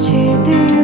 起点